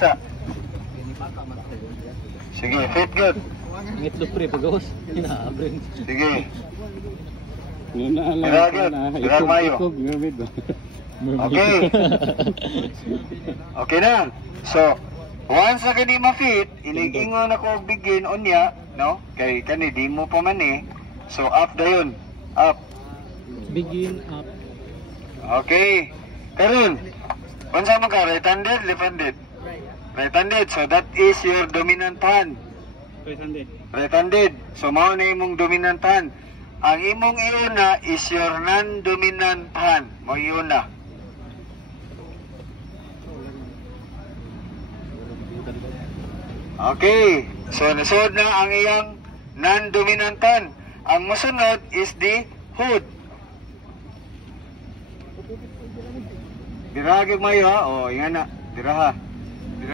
sa. Sige, fit good. Ngitlog pre pagawas. Inaabring. Sige. Nalala na. Dirag mayo. Okay. Okay na. So, once na kani ma-fit, ilig-ingon ako og begin unya, no? Kay kani di mo pa man eh. So, up dayon. Up. Begin up. Okay. Karon, unsa man ka, right-handed, left-handed? Right-handed. So, that is your dominant hand. Right-handed. Right-handed. So, mao na imong dominant hand. Ang imong iuna is your non-dominant hand. Mo iuna. Okay. So, nasod na ang iyang non-dominant hand. Ang masunod is the hood. Diragig mayo ha. O, yan na. Diraha.